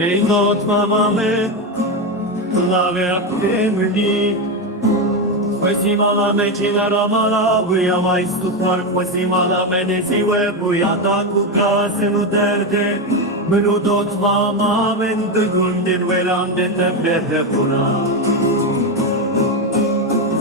Ej not mamy, lawe temni. Quesimala mecina ramala, buia mai stupar, quesimala menezi we buia da cu casenu derde. Menu dot mama men de gundin velanden de blede puna.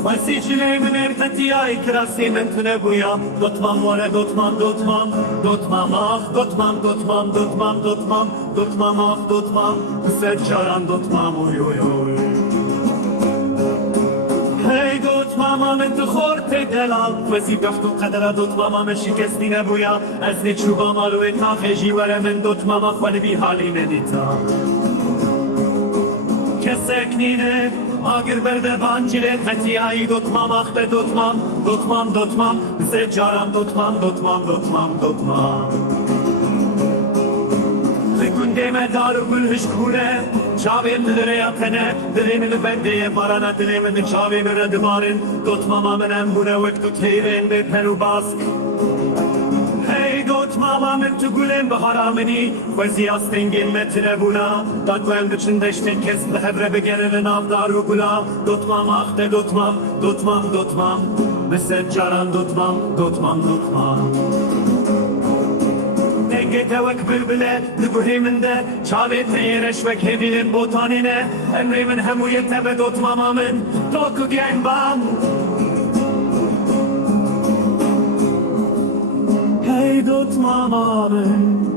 Fasicileymin erteti ay krasimen tüne buya. Dotmam vore dotmam dotmam, dotmam ah dotmam dotmam dotmam dotmam, dotmam ah dotmam, seccaran dotmam uy uy uy. Hey dotmama men tu khorte delal, vesi gaftu qadra dotmama men shikestine buya. Ez ne çubam alu etafe jivere men dotmama khali bi hali medita. Keseknine agir berde bancile fetiyayı dotmam ah be dotmam, dotmam dotmam, seccaran dotmam dotmam dotmam dotmam. Gündeme daru gül hışkule, çavim dilere yatene, dilemini bendeye barana dilemini çavim redmarin, dotmama menem bune vektu teyren ve perubask. Hey dotmama men tu gülen baharamini, vezi astengin metine buna, datven dışındeştin kesme hebre begenenin avdaru gula, dotmam ah de dotmam, dotmam dotmam, meseccaran dotmam, dotmam dotmam. Getevek bülbüle, nübühiminde, çavete yereşvek hedilin botanine, emrimin hemuyete ve dotmamamın, doku genbam. Hey dotmamamın,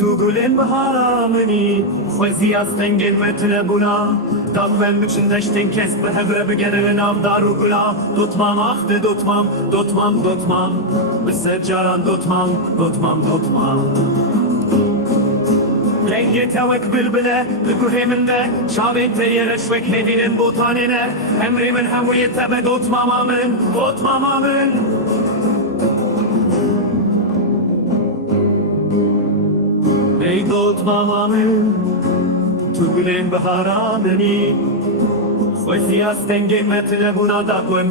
tugulin baharamını, khweziyastin gelmetine buna, davven bütünleştin kesbe hebre begenenin avdaru gula, dotmam ah de dotmam, dotmam dotmam, meseccaran dotmam, dotmam dotmam. Rengi tevek bülbüle, güheminde, şavete yereşvek hedinin botanine, emrimin hemuyete ve dotmamamın, dotmamamın. Ey dotmamamın, tugulin baharamını, khweziyastin gelmetine buna da koyun